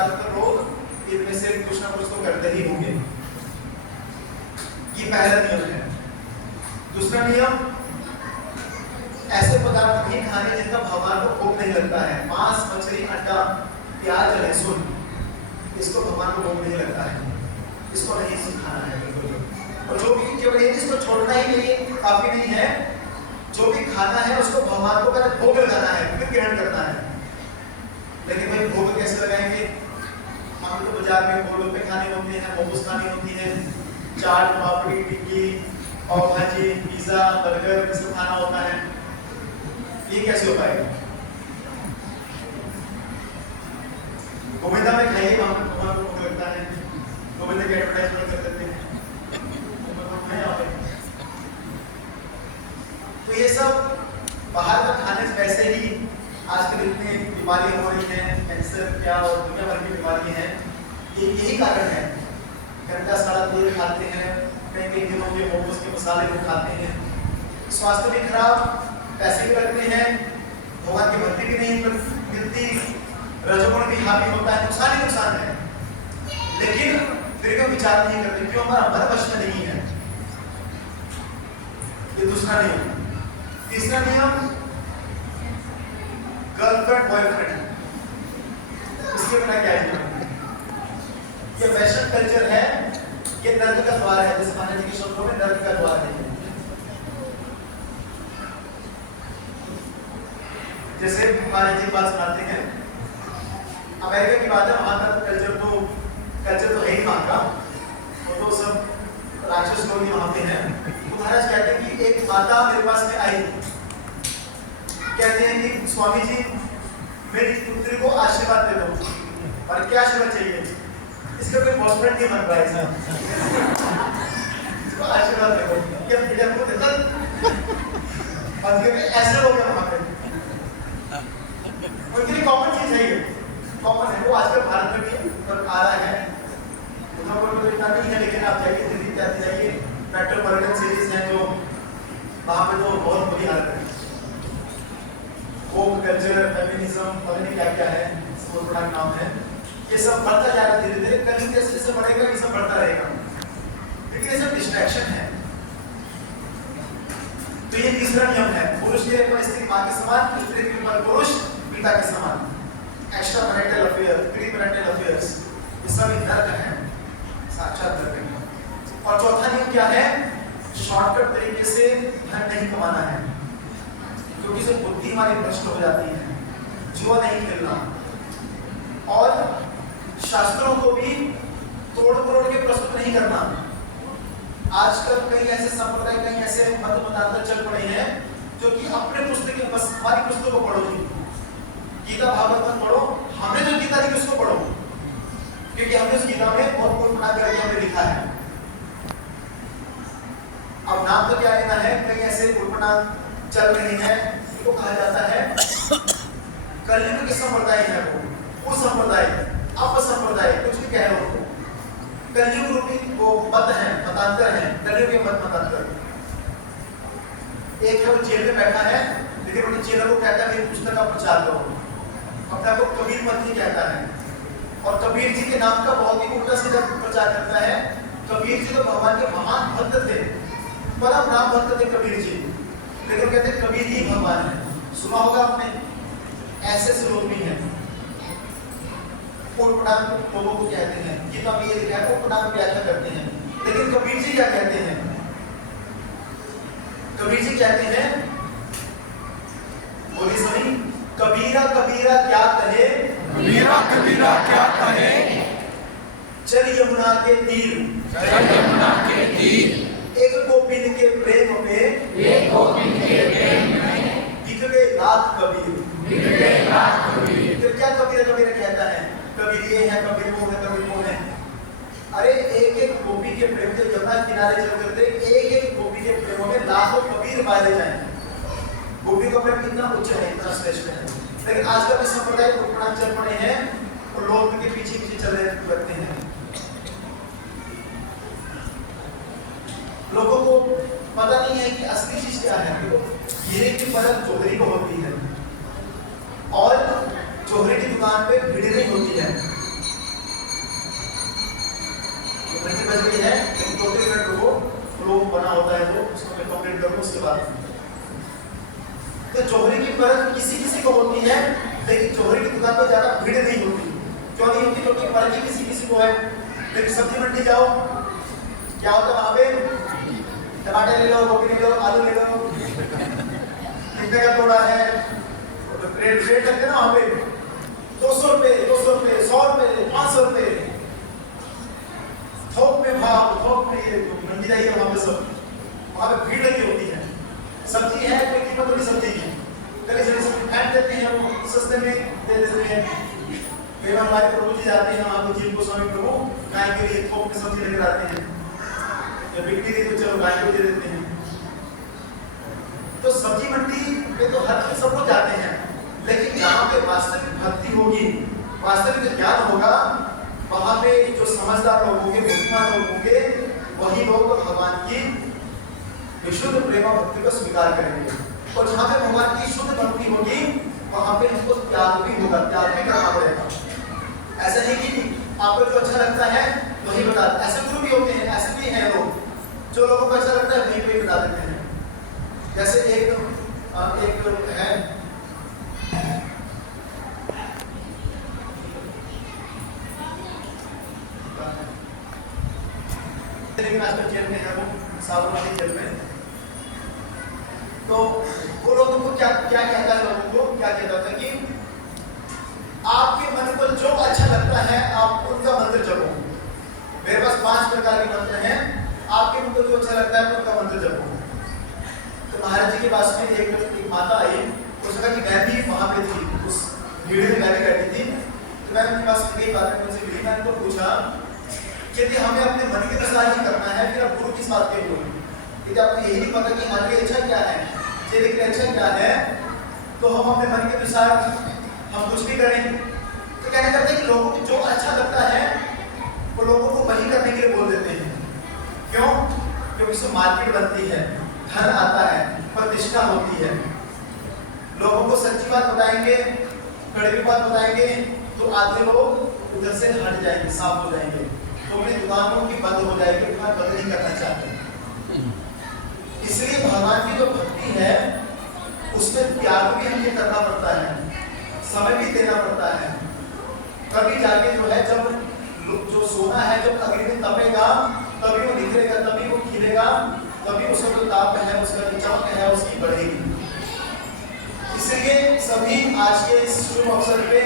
ज्यादातर लोग इनमें से कुछ ना कुछ तो करते ही होंगे। ये पहला नियम है। दूसरा नियम, ऐसे पदार्थ नहीं खाने जिनका भगवान को भोग नहीं लगता है। मांस, मछली, अंडा, प्याज, लहसुन, इसको भगवान को भोग नहीं लगता है, इसको नहीं खाना है बिल्कुल। और जो भी केवल इसको छोड़ना ही नहीं काफी नहीं है, जो भी खाना है उसको भगवान को पहले भोग लगाना है, फिर ग्रहण करना है। लेकिन भाई भोग कैसे लगाएंगे? हम तो बाजार में गोलगप्पे खाने होते हैं, मोमोज खानी होती है, चाट, पापड़ी, टिक्की, पाव भाजी, पिज्जा, बर्गर, ये सब खाना होता है। ये कैसे हो पाएगा? गोविंदा में खाइए, वहां पर भगवान को भोग लगता है। गोविंदा की एडवर्टाइजमेंट कर देते हैं। तो ये सब बाहर का खाने से वैसे ही आजकल इतनी बीमारियां हो रही हैं, कैंसर क्या और दुनिया भर की बीमारियां हैं, यही कारण है। गंदा सारा तेल खाते हैं, कई दिनों के मोमोज के मसाले को खाते हैं, स्वास्थ्य भी खराब, पैसे भी लगते हैं, भगवान की भक्ति भी नहीं मिलती, रजोगुण भी हावी होता है, नुकसान ही नुकसान है। लेकिन फिर क्यों विचार नहीं करते? क्यों? हमारा मन वश में नहीं है। ये दूसरा नियम। तीसरा नियम, गर्लफ्रेंड बॉयफ्रेंड, इसके बिना क्या है? ये वेस्टर्न कल्चर है, ये नर्क का द्वार है, जैसे महाराज जी के शब्दों में नर्क का द्वार है। जैसे महाराज जी बात सुनाते हैं, अमेरिका की बात है, वहां का कल्चर तो है ही वहां का, वो तो सब राक्षस लोग ही वहां पे हैं। तो महाराज कहते हैं कि एक माता मेरे पास में आई, कहते हैं कि स्वामी जी मेरी पुत्री को आशीर्वाद दे दो। और क्या आशीर्वाद चाहिए? इसका कोई बॉयफ्रेंड नहीं बन रहा है, इसको आशीर्वाद दे दो। क्या बेटा को देता? ऐसे लोग हैं वहां पे, उनके लिए कॉमन चीज है, ये कॉमन है। वो आजकल भारत में भी आ रहा है, उधर तो इतना नहीं है, लेकिन आप जाइए दिल्ली जाइए, मेट्रोपॉलिटन सिटीज हैं जो वहां पे तो बहुत बुरी हालत है। फोक कल्चर, फेमिनिज्म, पता नहीं क्या क्या है, बहुत बड़ा नाम है, ये सब बढ़ता जा रहा है धीरे धीरे। कल जैसे जैसे बढ़ेगा ये सब बढ़ता रहेगा, लेकिन ये सब डिस्ट्रैक्शन है। तो ये तीसरा नियम है, पुरुष के ऊपर स्त्री मां के समान, स्त्री के ऊपर पुरुष पिता के समान। Extra marital affair, pre marital affairs, ये सब नर्क है, साक्षात नर्क है। और चौथा नियम क्या है? शॉर्टकट तरीके से धन नहीं कमाना है, क्योंकि से बुद्धि हमारी भ्रष्ट हो जाती है। जुआ नहीं खेलना, और शास्त्रों को भी तोड़ तोड़ के प्रस्तुत नहीं करना। आजकल कई ऐसे संप्रदाय, कई ऐसे मत मतांतर चल पड़े हैं जो कि अपने पुस्तक, बस हमारी पुस्तक को पढ़ो जी, गीता भागवत मत पढ़ो, हमने जो गीता लिखी उसको पढ़ो, क्योंकि हमने उस गीता में बहुत कुछ बना करके हमने लिखा है। अब नाम तो क्या लेना है, कई ऐसे उल्पना चल रही है, इनको कहा जाता है कलयुग के संप्रदाय है, वो संप्रदाय, अप संप्रदाय, कुछ भी कह लो, कलयुग रूपी वो मत है, मतांतर है, कलयुग के मत मतांतर। एक है वो जेल में बैठा है, लेकिन अपने जेलर को कहता है मेरी पुस्तक का प्रचार करो, अपने को कबीर पंथी कहता है, और कबीर जी के नाम का बहुत ही उल्टा सीधा प्रचार करता है। कबीर जी तो भगवान के महान भक्त थे, बड़ा नाम भक्त थे कबीर जी, लेकिन कहते हैं कबीर ही भगवान है। सुना होगा आपने, ऐसे लोग भी हैं, उटपटांग लोगों को कहते हैं, गीता में ये लिखा है उटपटांग व्याख्या करते हैं। लेकिन कबीर जी क्या कहते हैं? कबीर जी कहते हैं, बोलिए सभी, कबीरा कबीरा क्या कहे, कबीरा कबीरा क्या कहे, चल यमुना के तीर, चल यमुना के तीर, एक गोपिन के प्रेम में, एक गोपिन के प्रेम में, बिक गए लाख कबीर, बिक गए लाख कबीर। तो क्या कबीरा कबीरा कहता है? कबीर ये है, कबीर वो है, कबीर वो है। अरे एक एक गोपी के प्रेम से यमुना किनारे चल करते, एक एक गोपी के प्रेम में लाखों कबीर पाए जाएंगे। गोपी का प्रेम कितना उच्च है, इतना श्रेष्ठ है। लेकिन आजकल के संप्रदाय उल्पटांग चल पड़े हैं और लोग उनके पीछे पीछे चले लगते हैं। लोगों को पता नहीं है कि असली चीज क्या है। हीरे की परत जोहरी को होती है और जोहरी की दुकान पे भीड़ नहीं होती है। उसके बाद। तो जोहरी की परख किसी किसी को होती है, लेकिन जोहरी की दुकान पर ज्यादा भीड़ नहीं होती। क्यों नहीं होती? क्योंकि मर्जी किसी किसी को है। लेकिन सब्जी मंडी जाओ, क्या होता है वहां पे? टमाटर ले लो, गोभी ले लो, आलू ले लो, कितने का तोड़ा है, रेट लगते ना वहां पे 200 रुपए, 100 रुपए, 500 रुपए, थोक में भाव, थोक में ये मंडी जाइए वहां पे सब, वहां पे भीड़ लगी होती है। सब्जी है, कोई कीमत थोड़ी सब्जी की, कभी सब्जी फेंक देते हैं, वो सस्ते में दे देते हैं। कई बार हमारे प्रभु जी जाते हैं वहां पे, जिनको स्वामी प्रभु गाय के लिए थोक में सब्जी लेकर आते हैं, या बिकती थी तो चलो गाय को दे देते हैं। तो सब्जी मंडी पे तो हर कोई सब लोग जाते हैं, लेकिन यहाँ पे वास्तविक भक्ति होगी, वास्तविक ज्ञान होगा, वहां पे जो समझदार लोग होंगे, बुद्धिमान लोग होंगे, वही लोग भगवान की विशुद्ध प्रेम भक्ति को स्वीकार करेंगे। और जहाँ पे भगवान की शुद्ध भक्ति होगी, वहां पे हमको त्याग भी होगा, त्याग भी करना पड़ेगा। ऐसा नहीं कि आपको जो अच्छा लगता है वही बता, ऐसे गुरु भी होते हैं, ऐसे भी हैं लोग जो लोगों को अच्छा लगता है वही वही बता देते हैं। जैसे एक है, लेकिन आजकल जेल में है, वो साबरमती जेल में। तो वो लोगों को क्या क्या कहता है, लोगों को क्या कहता है कि आपके मन को जो अच्छा लगता है आप उनका मंत्र जपो। मेरे पास 5 प्रकार के मंत्र हैं, आपके मन को जो अच्छा लगता है उनका मंत्र जपो। तो महाराज जी के पास में एक माता आई, उसने कहा कि मैं भी वहां पे थी, उस भीड़ में मैं भी बैठी थी। तो मैं उनके पास गई, बात मुझसे मिली, मैंने उनको पूछा कि यदि हमें अपने मन के अनुसार ही करना है, फिर आप गुरु किस बात के हो? यदि आपको यही नहीं पता कि हमारी इच्छा क्या है, चेले की इच्छा क्या है, तो हम अपने मन के अनुसार हम कुछ भी करें। तो कहने करते हैं कि लोगों को जो अच्छा लगता है वो लोगों को वही करने के लिए बोल देते हैं। क्यों? क्योंकि इससे मार्केट बनती है, धन आता है, प्रतिष्ठा होती है। लोगों को सच्ची बात बताएंगे, कड़वी बात बताएंगे, तो आधे लोग उधर से हट जाएंगे, साफ हो जाएंगे, तो अपनी दुकानों की बंद हो जाएगी, दुकान बंद नहीं करना चाहते। इसलिए भगवान की जो भक्ति है उसमें त्याग भी हमें करना पड़ता है, समय भी देना पड़ता है। कभी जाके जो है, जब जो सोना है जब अग्नि में तपेगा तभी वो निकलेगा, तभी वो खिलेगा, तभी उसका जो ताप है, उसका जो चमक है उसकी बढ़ेगी। इसलिए सभी आज के इस शुभ अवसर पे